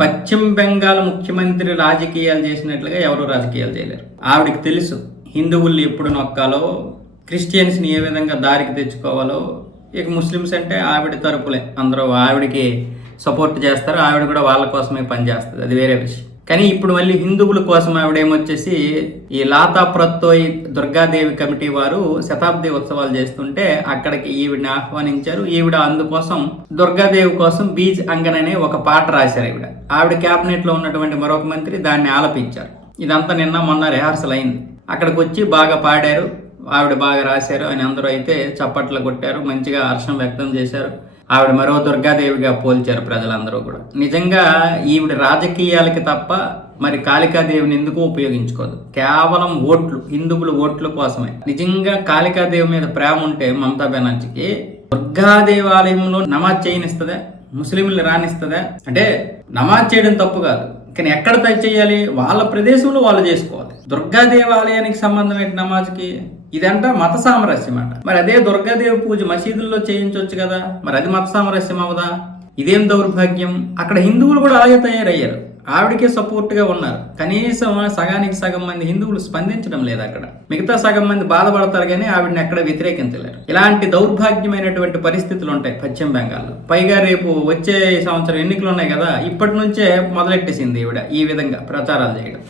పశ్చిమ బెంగాల్ ముఖ్యమంత్రి రాజకీయాలు చేసినట్లుగా ఎవరు రాజకీయాలు చేయలేరు. ఆవిడకి తెలుసు హిందువుల్ని ఎప్పుడు నొక్కాలో, క్రిస్టియన్స్ని ఏ విధంగా దారికి తెచ్చుకోవాలో. ఇక ముస్లిమ్స్ అంటే ఆవిడ తరపులే, అందరూ ఆవిడకి సపోర్ట్ చేస్తారు, ఆవిడ కూడా వాళ్ళ కోసమే పనిచేస్తుంది, అది వేరే విషయం. కానీ ఇప్పుడు మళ్ళీ హిందువుల కోసం ఆవిడేమొచ్చేసి ఈ లాతా ప్రత్తోయ్ దుర్గాదేవి కమిటీ వారు శతాబ్ది ఉత్సవాలు చేస్తుంటే అక్కడికి ఈవిడిని ఆహ్వానించారు. ఈవిడ అందుకోసం దుర్గాదేవి కోసం బీజ్ అంగన్ అనే ఒక పాట రాశారు. ఆవిడ క్యాబినెట్ లో ఉన్నటువంటి మరొక మంత్రి దాన్ని ఆలపించారు. ఇదంతా నిన్న మొన్న రిహార్సల్ అయింది. అక్కడికి వచ్చి బాగా పాడారు, ఆవిడ బాగా రాశారు అని అందరూ అయితే చప్పట్లు కొట్టారు, మంచిగా హర్షం వ్యక్తం చేశారు. ఆవిడ మరో దుర్గాదేవిగా పోల్చారు ప్రజలందరూ కూడా. నిజంగా ఈవిడ రాజకీయాలకి తప్ప మరి కాళికాదేవిని ఎందుకు ఉపయోగించుకోదు, కేవలం ఓట్లు, హిందువుల ఓట్ల కోసమే. నిజంగా కాళికాదేవి మీద ప్రేమ ఉంటే మమతా బెనర్జీకి దుర్గాదేవి ఆలయంలో నమాజ్ చేయనిస్తుందా, ముస్లింలు రానిస్తుందా? అంటే నమాజ్ చేయడం తప్పు కాదు, కానీ ఎక్కడ చేయాలి, వాళ్ళ ప్రదేశంలో వాళ్ళు చేసుకోవాలి. దుర్గాదేవి ఆలయానికి సంబంధం ఏంటి నమాజ్కి? ఇదంతా మత సామరస్యం అంట. మరి అదే దుర్గాదేవి పూజ మసీదుల్లో చేయించవచ్చు కదా, మరి అది మత సామరస్యం అవదా? ఇదేం దౌర్భాగ్యం. అక్కడ హిందువులు కూడా అలాగే తయారయ్యారు, ఆవిడకే సపోర్ట్ గా ఉన్నారు. కనీసం సగానికి సగం మంది హిందువులు స్పందించడం లేదు. అక్కడ మిగతా సగం మంది బాధపడతారు కానీ ఆవిడని ఎక్కడ వ్యతిరేకించలేరు. ఇలాంటి దౌర్భాగ్యమైనటువంటి పరిస్థితులు ఉంటాయి పశ్చిమ బెంగాల్లో. పైగా రేపు వచ్చే సంవత్సరం ఎన్నికలు ఉన్నాయి కదా, ఇప్పటి నుంచే మొదలెట్టేసింది ఈవిడ ఈ విధంగా ప్రచారాలు చేయడం.